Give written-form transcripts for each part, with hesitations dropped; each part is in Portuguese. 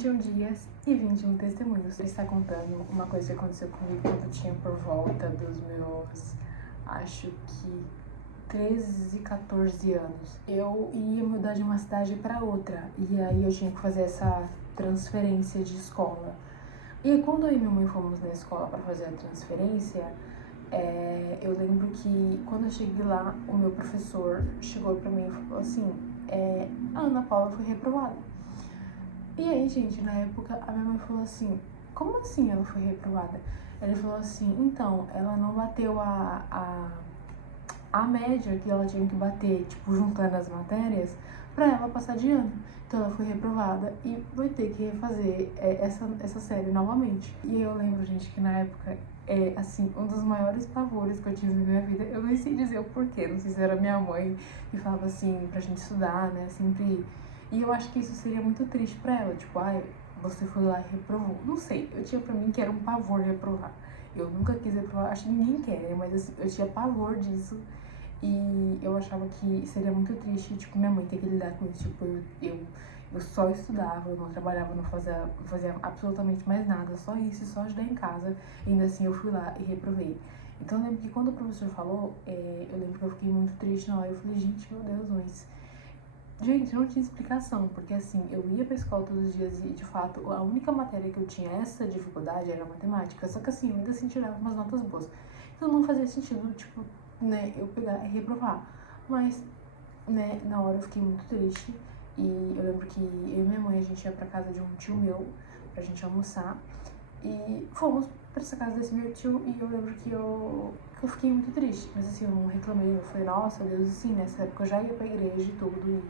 21 dias e 21 testemunhos. Ele está contando uma coisa que aconteceu comigo quando eu tinha por volta dos meus, acho que 13, 14 anos. Eu ia mudar de uma cidade para outra e aí eu tinha que fazer essa transferência de escola. E aí, quando eu e minha mãe fomos na escola para fazer a transferência, eu lembro que quando eu cheguei lá, o meu professor chegou para mim e falou assim, a Ana Paula foi reprovada. E aí, gente, na época, a minha mãe falou assim, como assim ela foi reprovada? Ele falou assim, então, ela não bateu a média que ela tinha que bater, tipo, juntando as matérias, pra ela passar de ano. Então ela foi reprovada e vai ter que refazer essa série novamente. E eu lembro, gente, que na época, assim, um dos maiores pavores que eu tive na minha vida, eu nem sei dizer o porquê, não sei se era minha mãe que falava assim, pra gente estudar, né, sempre. E eu acho que isso seria muito triste pra ela, tipo, ai, você foi lá e reprovou. Não sei, eu tinha pra mim que era um pavor reprovar. Eu nunca quis reprovar, acho que ninguém quer, mas assim, eu tinha pavor disso. E eu achava que seria muito triste, tipo, minha mãe ter que lidar com isso. Tipo, eu só estudava, eu não trabalhava, não fazia absolutamente mais nada, só isso, só ajudar em casa. E ainda assim eu fui lá e reprovei. Então eu lembro que quando o professor falou, eu lembro que eu fiquei muito triste na hora. Eu falei, gente, meu Deus, mas... Gente, não tinha explicação, porque assim, eu ia pra escola todos os dias e, de fato, a única matéria que eu tinha essa dificuldade era matemática. Só que assim, eu ainda assim tirava umas notas boas. Então não fazia sentido, tipo, né, eu pegar e reprovar. Mas, né, na hora eu fiquei muito triste. E eu lembro que eu e minha mãe, a gente ia pra casa de um tio meu pra gente almoçar. E fomos pra essa casa desse meu tio e eu lembro que eu fiquei muito triste. Mas assim, eu não reclamei, eu falei, nossa, Deus, assim, nessa época eu já ia pra igreja e tudo, e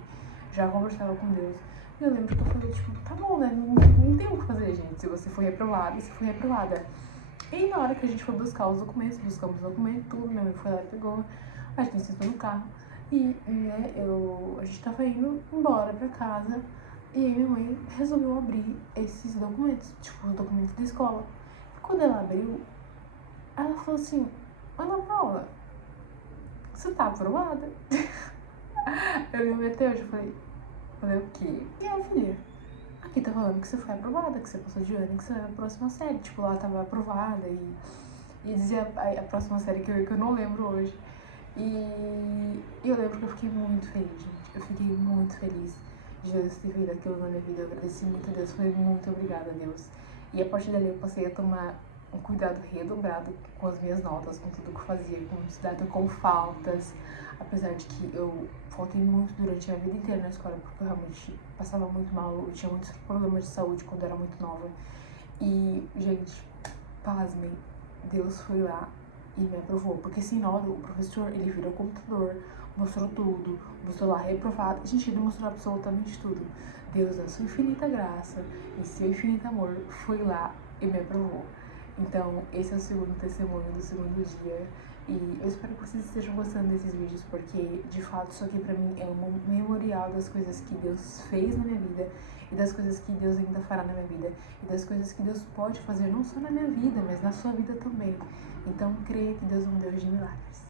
já conversava com Deus. E eu lembro que eu falei, tipo, tá bom, né, não tem o que fazer, gente, se você for reprovada, se for reprovada. E na hora que a gente foi buscar os documentos, buscamos os documentos, tudo, minha mãe foi lá e pegou, a gente sentou no carro. E, né, a gente tava indo embora pra casa. E aí minha mãe resolveu abrir esses documentos, tipo, os documentos da escola. E quando ela abriu, ela falou assim, Ana Paula, você tá aprovada? Eu me metei hoje, falei o quê? E aí, filha, aqui tá falando que você foi aprovada, que você passou de ano e que você vai pra próxima série. Tipo, lá tava aprovada e dizia a próxima série que eu não lembro hoje. E eu lembro que eu fiquei muito feliz, gente. Eu fiquei muito feliz de Deus ter feito aquilo na minha vida. Eu agradeci muito a Deus, falei muito obrigada a Deus. E a partir dali eu passei a tomar um cuidado redobrado com as minhas notas, com tudo que eu fazia, com estudado com faltas. Apesar de que eu faltei muito durante a minha vida inteira na escola, porque eu realmente passava muito mal, eu tinha muitos problemas de saúde quando eu era muito nova. E, gente, pasmem, Deus foi lá e me aprovou, porque sem nota o professor, ele virou o computador, mostrou tudo, mostrou lá reprovado, gente, ele mostrou absolutamente tudo. Deus, na sua infinita graça e seu infinito amor, foi lá e me aprovou. Então, esse é o segundo testemunho do segundo dia. E eu espero que vocês estejam gostando desses vídeos, porque, de fato, isso aqui pra mim é um memorial das coisas que Deus fez na minha vida e das coisas que Deus ainda fará na minha vida e das coisas que Deus pode fazer não só na minha vida, mas na sua vida também. Então, creia que Deus é um Deus de milagres.